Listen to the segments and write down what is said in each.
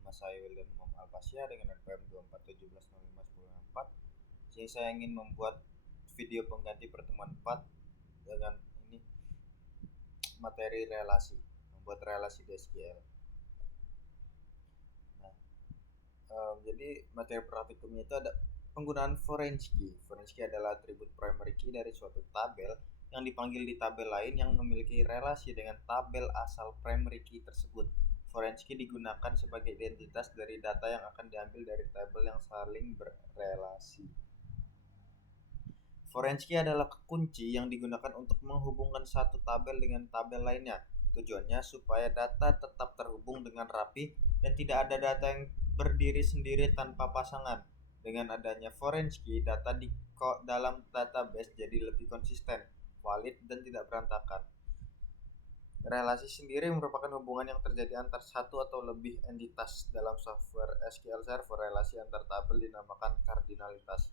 Nama saya Wildan Umam Alpasya dengan NPM 2417051064. Jadi saya ingin membuat video pengganti pertemuan 4 dengan ini materi relasi, membuat relasi di SQL. Nah, jadi materi praktikumnya itu ada penggunaan foreign key. Foreign key adalah atribut primary key dari suatu tabel yang dipanggil di tabel lain yang memiliki relasi dengan tabel asal primary key tersebut. Foreign key digunakan sebagai identitas dari data yang akan diambil dari tabel yang saling berrelasi. Foreign key adalah kunci yang digunakan untuk menghubungkan satu tabel dengan tabel lainnya. Tujuannya supaya data tetap terhubung dengan rapi dan tidak ada data yang berdiri sendiri tanpa pasangan. Dengan adanya foreign key, data di dalam database jadi lebih konsisten, valid, dan tidak berantakan. Relasi sendiri merupakan hubungan yang terjadi antar satu atau lebih entitas dalam software SQL Server. Relasi antar tabel dinamakan kardinalitas.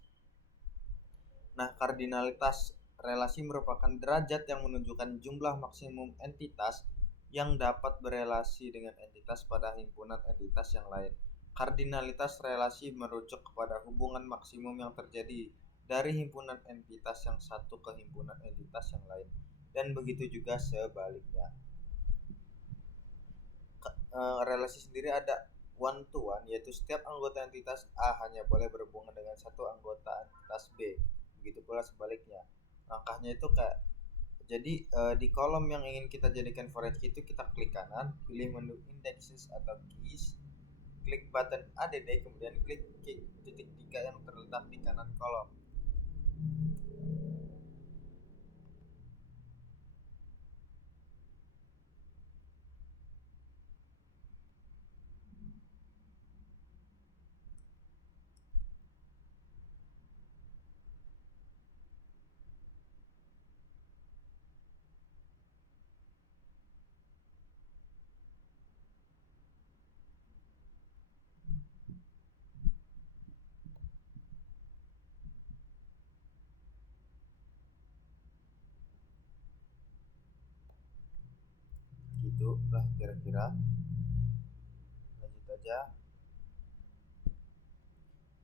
Nah, kardinalitas relasi merupakan derajat yang menunjukkan jumlah maksimum entitas yang dapat berelasi dengan entitas pada himpunan entitas yang lain. Kardinalitas relasi merujuk kepada hubungan maksimum yang terjadi dari himpunan entitas yang satu ke himpunan entitas yang lain, dan begitu juga sebaliknya. Relasi sendiri ada one to one, yaitu setiap anggota entitas A hanya boleh berhubungan dengan satu anggota entitas B. Begitu pula sebaliknya. Langkahnya itu kayak jadi di kolom yang ingin kita jadikan foreign key itu kita klik kanan, pilih menu indexes atau keys, klik button add, kemudian klik titik 3 yang terletak di kanan kolom. Gitu lah kira-kira. Lanjut aja.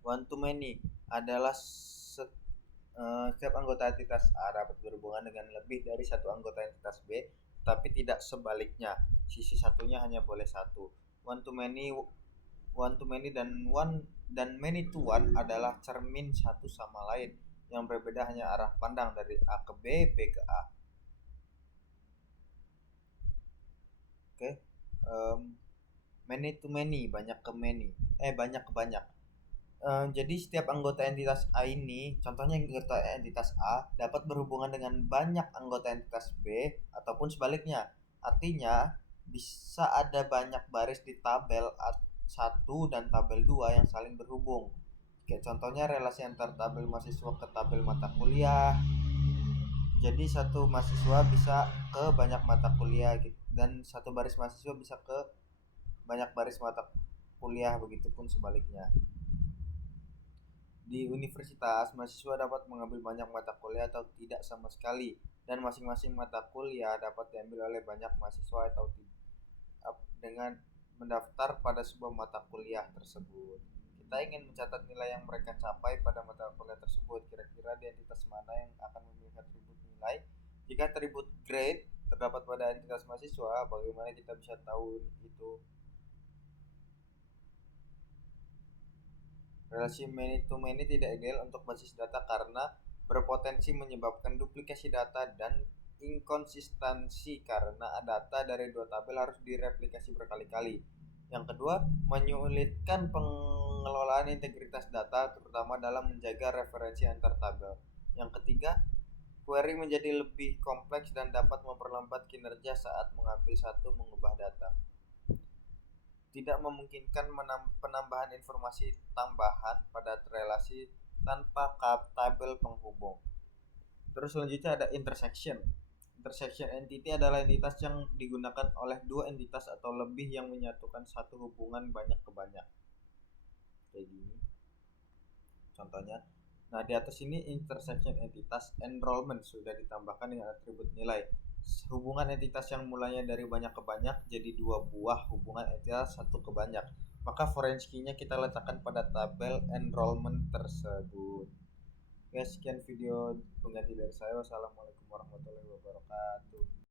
One to many adalah setiap anggota entitas A dapat berhubungan dengan lebih dari satu anggota entitas B, tapi tidak sebaliknya. Sisi satunya hanya boleh satu. One to many dan many to one adalah cermin satu sama lain. Yang berbeda hanya arah pandang dari A ke B, B ke A. Oke. Many to many, banyak ke many. Banyak ke banyak. Jadi setiap anggota entitas A ini, contohnya anggota entitas A dapat berhubungan dengan banyak anggota entitas B ataupun sebaliknya. Artinya bisa ada banyak baris di tabel 1 dan tabel 2 yang saling berhubung. Kayak contohnya relasi antar tabel mahasiswa ke tabel mata kuliah. Jadi satu mahasiswa bisa ke banyak mata kuliah gitu, dan satu baris mahasiswa bisa ke banyak baris mata kuliah, begitupun sebaliknya. Di universitas, mahasiswa dapat mengambil banyak mata kuliah atau tidak sama sekali, dan masing-masing mata kuliah dapat diambil oleh banyak mahasiswa atau dengan mendaftar pada sebuah mata kuliah tersebut. Kita ingin mencatat nilai yang mereka capai pada mata kuliah tersebut. Kira-kira di entitas mana yang akan memiliki atribut nilai? Jika atribut grade terdapat pada entitas mahasiswa, bagaimana kita bisa tahu itu? Relasi many to many tidak ideal untuk basis data karena berpotensi menyebabkan duplikasi data dan inkonsistensi karena data dari dua tabel harus direplikasi berkali-kali. Yang kedua, menyulitkan pengelolaan integritas data terutama dalam menjaga referensi antar tabel. Yang ketiga, query menjadi lebih kompleks dan dapat memperlambat kinerja saat mengambil satu mengubah data. Tidak memungkinkan penambahan informasi tambahan pada relasi tanpa tabel penghubung. Terus selanjutnya ada intersection. Intersection entity adalah entitas yang digunakan oleh dua entitas atau lebih yang menyatukan satu hubungan banyak ke banyak. Kayak gini contohnya. Nah, di atas ini intersection entitas enrollment sudah ditambahkan dengan atribut nilai. Hubungan entitas yang mulanya dari banyak ke banyak jadi dua buah hubungan entitas satu ke banyak. maka foreign key-nya kita letakkan pada tabel enrollment tersebut. Ya, sekian video pengganti dari saya. Wassalamualaikum warahmatullahi wabarakatuh.